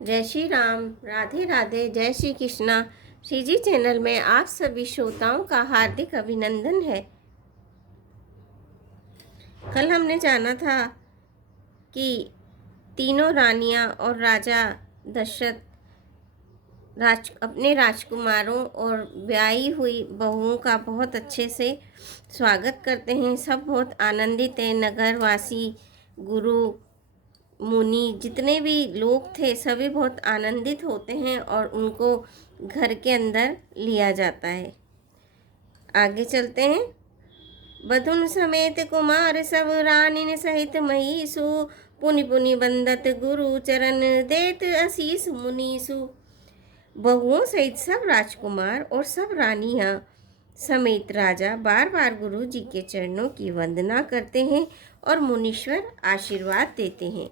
जय श्री राम, राधे राधे, जय श्री कृष्णा। श्री जी चैनल में आप सभी श्रोताओं का हार्दिक अभिनंदन है। कल हमने जाना था कि तीनों रानियां और राजा दशरथ अपने राजकुमारों और ब्याही हुई बहुओं का बहुत अच्छे से स्वागत करते हैं। सब बहुत आनंदित हैं। नगरवासी, गुरु, मुनि, जितने भी लोग थे सभी बहुत आनंदित होते हैं और उनको घर के अंदर लिया जाता है। आगे चलते हैं। बधुन समेत कुमार सब रानी सहित महिषु, पुनि पुनि बंदत गुरु चरण देत आशीष मुनीसु। बहुओं सहित सब राजकुमार और सब रानियां समेत राजा बार बार गुरु जी के चरणों की वंदना करते हैं और मुनीश्वर आशीर्वाद देते हैं।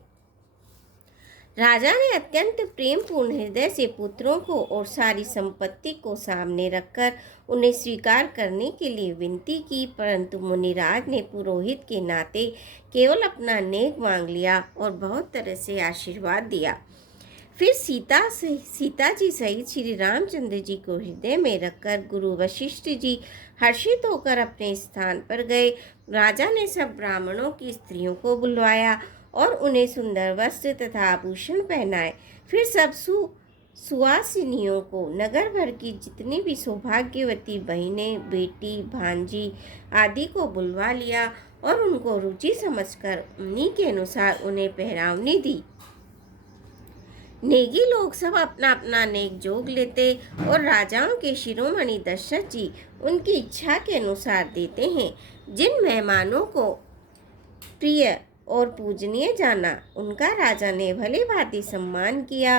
राजा ने अत्यंत प्रेम पूर्ण हृदय से पुत्रों को और सारी संपत्ति को सामने रखकर उन्हें स्वीकार करने के लिए विनती की, परंतु मुनिराज ने पुरोहित के नाते केवल अपना नेक मांग लिया और बहुत तरह से आशीर्वाद दिया। फिर सीता जी सहित श्री रामचंद्र जी को हृदय में रखकर गुरु वशिष्ठ जी हर्षित होकर अपने स्थान पर गए। राजा ने सब ब्राह्मणों की स्त्रियों को बुलवाया और उन्हें सुंदर वस्त्र तथा आभूषण पहनाए। फिर सब सुवासिनियों को, नगर भर की जितनी भी सौभाग्यवती बहनें, बेटी, भांजी आदि को बुलवा लिया और उनको रुचि समझकर उन्हीं के अनुसार उन्हें पहरावनी दी। नेगी लोग सब अपना अपना नेक जोग लेते और राजाओं के शिरोमणि दशरथ जी उनकी इच्छा के अनुसार देते हैं। जिन मेहमानों को प्रिय और पूजनीय जाना, उनका राजा ने भली भांति सम्मान किया।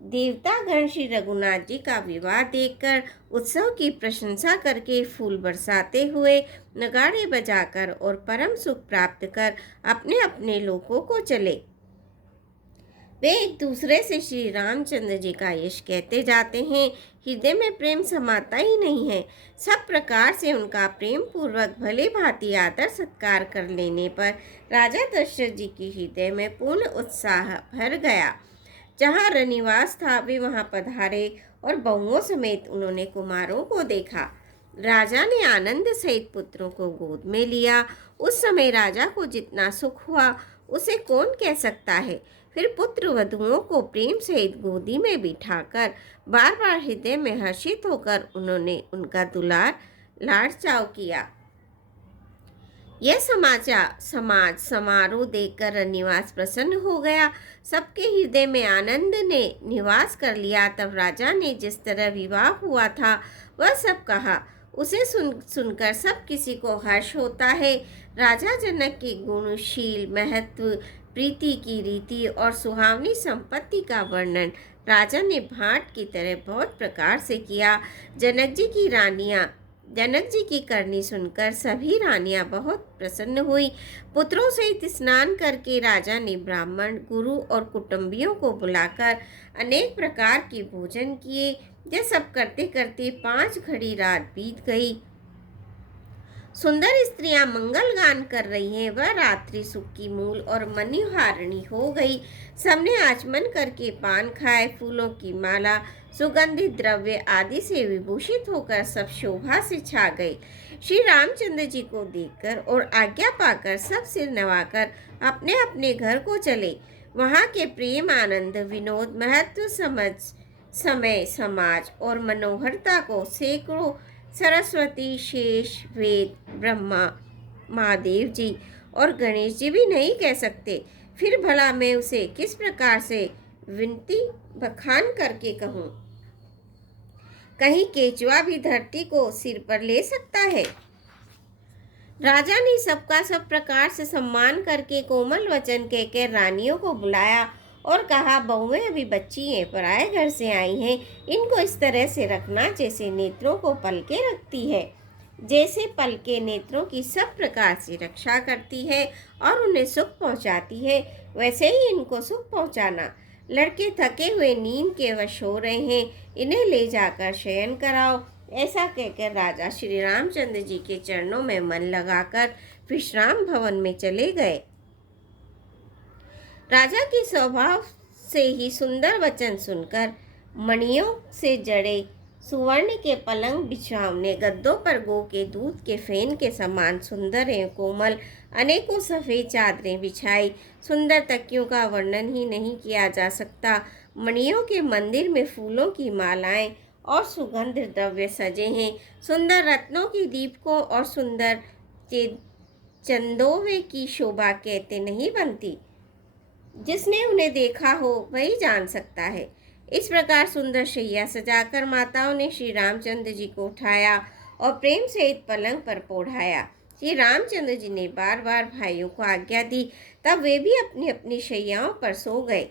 देवतागण श्री रघुनाथ जी का विवाह देखकर उत्सव की प्रशंसा करके फूल बरसाते हुए, नगाड़े बजाकर और परम सुख प्राप्त कर अपने अपने लोकों को चले। वे एक दूसरे से श्री रामचंद्र जी का यश कहते जाते हैं। हृदय में प्रेम समाता ही नहीं है। सब प्रकार से उनका प्रेम पूर्वक भले भांति आदर सत्कार कर लेने पर राजा दशरथ जी के हृदय में पूर्ण उत्साह भर गया। जहाँ रनिवास था वे वहाँ पधारे और बहुओं समेत उन्होंने कुमारों को देखा। राजा ने आनंद सहित पुत्रों को गोद में लिया। उस समय राजा को जितना सुख हुआ उसे कौन कह सकता है। फिर पुत्र वधुओं को प्रेम सहित गोदी में बिठाकर बार बार हृदय में हर्षित होकर उन्होंने उनका दुलार लाड़ चाव किया। यह समाज समारोह देखकर निवास प्रसन्न हो गया। सबके हृदय में आनंद ने निवास कर लिया। तब राजा ने जिस तरह विवाह हुआ था वह सब कहा। उसे सुनकर सब किसी को हर्ष होता है। राजा जनक के गुणशील, महत्व, प्रीति की रीति और सुहावनी संपत्ति का वर्णन राजा ने भाट की तरह बहुत प्रकार से किया। जनक जी की करनी सुनकर सभी रानियां बहुत प्रसन्न हुई। पुत्रों सहित स्नान करके राजा ने ब्राह्मण, गुरु और कुटुंबियों को बुलाकर अनेक प्रकार के भोजन किए। यह सब करते करते 5 घड़ी रात बीत गई। सुंदर स्त्रियां मंगल गान कर रही हैं। वह रात्रि सुख की मूल और मनिहारिणी हो गई। सबने आचमन करके पान खाए। फूलों की माला, सुगंधित द्रव्य आदि से विभूषित होकर सब शोभा से छा गए। श्री रामचंद्र जी को देखकर और आज्ञा पाकर सब सिर नवाकर अपने अपने घर को चले। वहाँ के प्रेम, आनंद, विनोद, महत्व, समय, समाज और मनोहरता को सैकड़ों सरस्वती, शेष, वेद, ब्रह्मा, महादेव जी और गणेश जी भी नहीं कह सकते। फिर भला मैं उसे किस प्रकार से विनती बखान करके कहूँ। कहीं केचुआ भी धरती को सिर पर ले सकता है। राजा ने सबका सब प्रकार से सम्मान करके कोमल वचन कहकर रानियों को बुलाया और कहा, बहुएं अभी बच्ची हैं, पराए घर से आई हैं। इनको इस तरह से रखना जैसे नेत्रों को पलके रखती है। जैसे पलके नेत्रों की सब प्रकार से रक्षा करती है और उन्हें सुख पहुंचाती है, वैसे ही इनको सुख पहुंचाना। लड़के थके हुए नींद के वश हो रहे हैं, इन्हें ले जाकर शयन कराओ। ऐसा कहकर राजा श्री रामचंद्र जी के चरणों में मन लगाकर विश्राम भवन में चले गए। राजा के स्वभाव से ही सुंदर वचन सुनकर मणियों से जड़े सुवर्ण के पलंग बिछावने, गद्दों पर गौ के दूध के फेन के समान सुंदर एवं कोमल अनेकों सफ़ेद चादरें बिछाई। सुंदर तकियों का वर्णन ही नहीं किया जा सकता। मणियों के मंदिर में फूलों की मालाएं और सुगंध द्रव्य सजे हैं। सुंदर रत्नों की दीपकों और सुंदर चंदोवे की शोभा कहते नहीं बनती। जिसने उन्हें देखा हो वही जान सकता है। इस प्रकार सुंदर शैया सजाकर माताओं ने श्री रामचंद्र जी को उठाया और प्रेम सहित पलंग पर ओढ़ाया। श्री रामचंद्र जी ने बार बार भाइयों को आज्ञा दी, तब वे भी अपनी अपनी शैयाओं पर सो गए।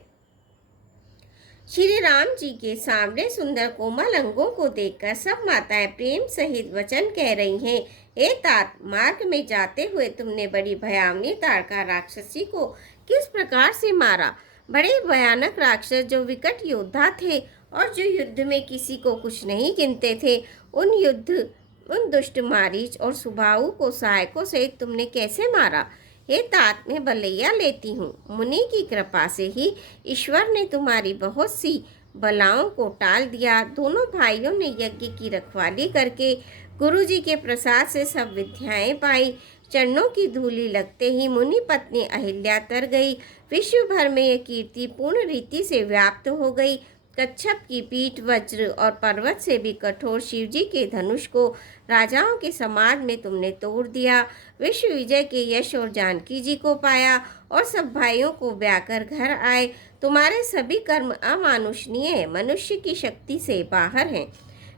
श्री राम जी के सामने सुंदर कोमल अंगों को देखकर सब माताएं प्रेम सहित वचन कह रही हैं, हे तात, मार्ग में जाते हुए तुमने बड़ी भयावनी ताड़का राक्षसी को किस प्रकार से मारा। बड़े भयानक राक्षस जो विकट योद्धा थे और जो युद्ध में किसी को कुछ नहीं गिनते थे, उन दुष्ट मारीच और सुबाहु को सहायकों सहित तुमने कैसे मारा। हे तात, मैं बलैया लेती हूँ। मुनि की कृपा से ही ईश्वर ने तुम्हारी बहुत सी बलाओं को टाल दिया। दोनों भाइयों ने यज्ञ की रखवाली करके गुरु जी के प्रसाद से सब विद्याएं पाई। चरणों की धूलि लगते ही मुनि पत्नी अहिल्या तर गई। विश्व भर में यह कीर्ति पूर्ण रीति से व्याप्त हो गई। कच्छप की पीठ वज्र और पर्वत से भी कठोर शिवजी के धनुष को राजाओं के समाज में तुमने तोड़ दिया। विश्व विजय के यश और जानकी जी को पाया और सब भाइयों को ब्याकर घर आए। तुम्हारे सभी कर्म अमानुषनीय मनुष्य की शक्ति से बाहर हैं,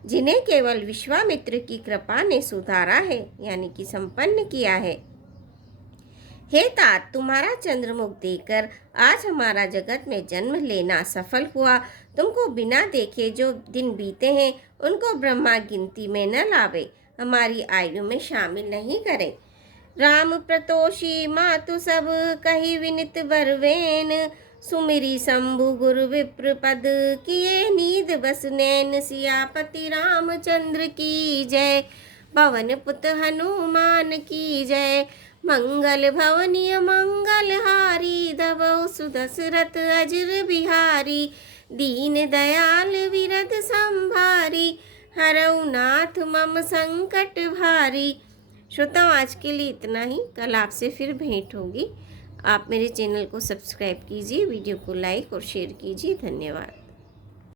जिन्हें केवल विश्वामित्र की कृपा ने सुधारा है, यानी कि संपन्न किया है। हे तात, तुम्हारा चंद्रमुख देखकर आज हमारा जगत में जन्म लेना सफल हुआ। तुमको बिना देखे जो दिन बीते हैं उनको ब्रह्मा गिनती में न लावे, हमारी आयु में शामिल नहीं करें। राम प्रतोषी मातु सब कही विनित बरवेन, सुमिरी शंभु गुरु विप्र पद किए नीद बस नैन। सियापति रामचंद्र की जय, पवन पुत हनुमान की जय। मंगल भवनीय मंगल हारी, दबौ सुदशरथ अजर बिहारी। दीन दयाल विरद संभारी, हरऊ नाथ मम संकट भारी। श्रोताओं, आज के लिए इतना ही। कल आपसे फिर भेंट होगी। आप मेरे चैनल को सब्सक्राइब कीजिए, वीडियो को लाइक और शेयर कीजिए। धन्यवाद।